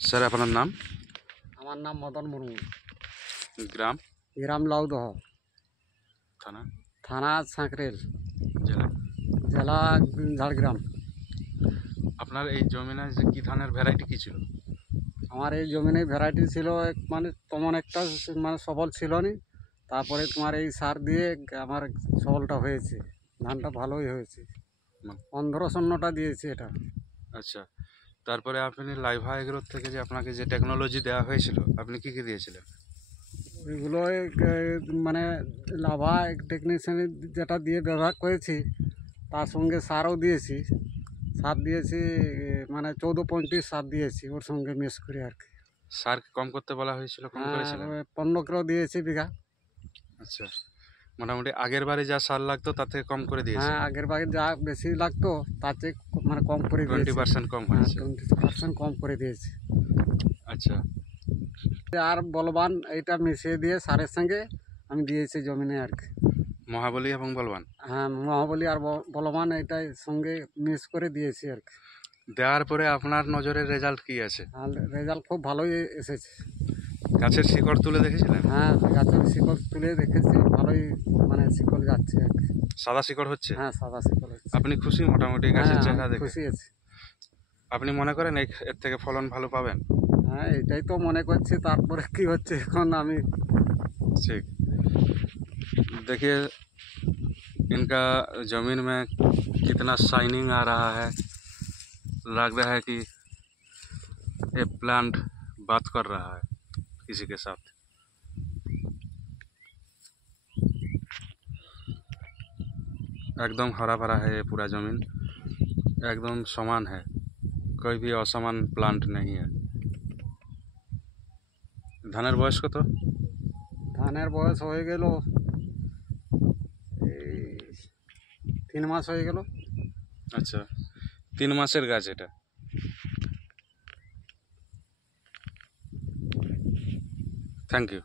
Sir আপনার নাম? আমার নাম মদন মুর্মু। গ্রাম? গ্রাম লাউদহ, থানা? থানা সাঁকরেল, জেলা? জেলা ঝাড়গ্রাম। আপনার এই জমিনে যে কি ধানের ভ্যারাইটি কি ছিল? আমার এই জমিনে ভ্যারাইটি ছিল মানে তেমন একটা মানে সবল ছিল না। তারপরে তোমার এই সার দিয়ে আমার সবলটা হয়েছে, ধানটা ভালোই হয়েছে। হুম। 1500টা দিয়েছি এটা। আচ্ছা, তারপরে আপনি লাইভা এগ্রোর থেকে যে আপনাকে যে টেকনোলজি দেওয়া হয়েছিল, আপনি কি কি দিয়েছিলেন? ওইগুলো মানে লাভা টেকনিশিয়ান যেটা দিয়ে ব্যবহার করেছি, তার সঙ্গে সারও দিয়েছি। সার দিয়েছি মানে 14-35 সার দিয়েছি ওর সঙ্গে মিক্স করে আর কি। সার কম করতে বলা হয়েছিল, কম হ্যাঁ, করেছিলেন? 15 কিলো দিয়েছি বিঘা। আচ্ছা, মোটামুটি আগের বারে যা সার লাগতো তার থেকে কম করে হ্যাঁ, দিয়েছেন? আগের বারে যা বেশি লাগতো তার চেয়ে মানে কম করে দিয়েছি। 20% কম হ্যাঁ, হয়েছে। 20% কম করে দিয়েছি। আচ্ছা, আর বলবান এইটা মিশিয়ে দিয়ে সারের সঙ্গে আমি দিয়েছি জমিনে আর কি। মহাবলী এবং বলবান হ্যাঁ, মহাবলী আর বলবান এইটাই সঙ্গে মিক্স করে দিয়েছি আর কি। দেওয়ার পরে আপনার নজরের রেজাল্ট কি আছে? আর রেজাল্ট খুব ভালোই এসেছে। গাছের শিকড় তুলে দেখেছিলেন? হ্যাঁ, গাছের শিকড় তুলে দেখেছি, ভালোই মানে শিকড় যাচ্ছে আর কি। সাদা শিকড় হচ্ছে? হ্যাঁ, সাদা শিকড় হচ্ছে। আপনি খুশি মোটামুটি হ্যাঁ, গাছের আমি চেহারা দেখে? খুশি আছি। আপনি মনে করেন এর থেকে ফলন ভালো পাবেন? हाँ এটাই তো মনে করছি, তারপরে কি হচ্ছে এখন আমি। ठीक। देखिए इनका ज़मीन में कितना शाइनिंग आ रहा है। लग रहा है कि ये प्लांट बात कर रहा है किसी के साथ। एकदम हरा भरा है ये पूरा ज़मीन, एकदम समान है, कोई भी असमान प्लांट नहीं है। ধানের বয়স কত? ধানের বয়স হয়ে গেল এই 3 মাস হয়ে গেল। আচ্ছা, 3 মাসের গাছ এটা। Thank you.